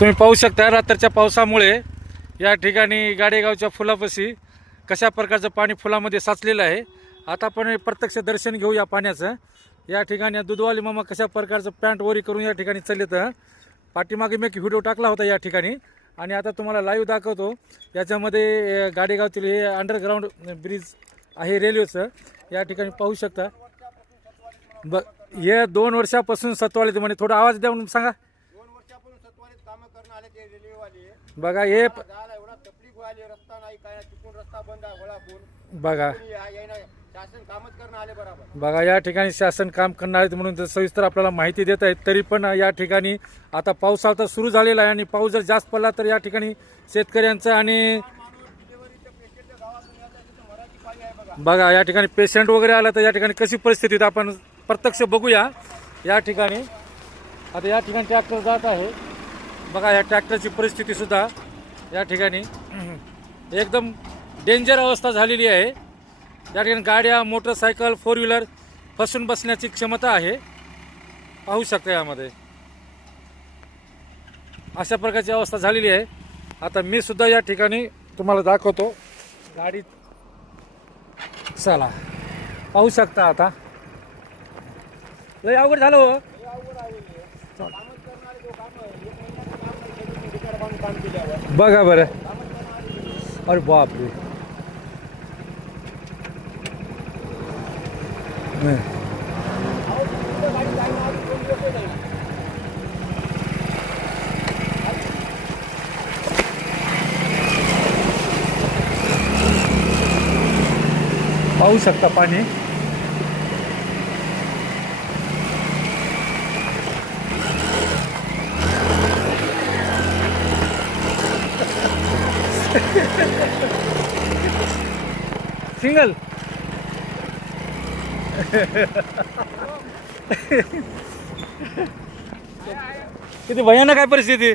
तुम्ही पाहू शकता रात्रीच्या पावसामुळे या ठिकाणी गाडेगावच्या फुलापाशी कशा प्रकारचं पाणी फुलामध्ये साचलेलं आहे। आता आपण प्रत्यक्ष दर्शन घेऊ या पाण्याचं। या ठिकाणी दुधवाली मामा कशा प्रकारचं पॅन्ट वरी करून या ठिकाणी चाललेत। पाठीमागे मी एक व्हिडिओ टाकला होता या ठिकाणी आणि आता तुम्हाला लाईव्ह दाखवतो। याच्यामध्ये गाडेगावतील हे अंडरग्राऊंड ब्रिज आहे रेल्वेचं। या ठिकाणी पाहू शकता हे 2 वर्षापासून सत्वाळीत म्हणे थोडा आवाज द्या म्हणून सांगा। 2 वर्षापासून सत्वारीत काम करून आले ते रेल्वेवाले बघा हे झाला एवढा तकलीफ व्हायली रस्ता नाही काय चुकून रस्ता बंद आहे वळापूर बघा शासन कामच करून आले बरोबर। बघा या ठिकाणी शासन काम करणार आहेत म्हणून सविस्तर आपल्याला माहिती देत आहेत। तरी पण या ठिकाणी आता पावसाळा तर सुरू झालेला आहे आणि पाऊस जर जास्त पडला तर या ठिकाणी शेतकऱ्यांचं आणि बघा या ठिकाणी पेशंट वगैरे आला तर या ठिकाणी कशी परिस्थिती आपण प्रत्यक्ष बघूया। या ठिकाणी आता या ठिकाणी ट्रॅक्टर जात आहे। बघा या ट्रॅक्टरची परिस्थिती सुद्धा या ठिकाणी एकदम डेंजर अवस्था झालेली आहे। या ठिकाणी गाड्या मोटरसायकल 4 व्हीलर फसून बसण्याची क्षमता आहे। पाहू शकता यामध्ये अशा प्रकारची अवस्था झालेली आहे। आता मी सुद्धा या ठिकाणी तुम्हाला दाखवतो गाडी चला पाहू शकता। आता लय अवघड झालं हो। बघा बरं अरे बापरे पाहू शकता पाणी सिंगल किती भयानक आहे परिस्थिती।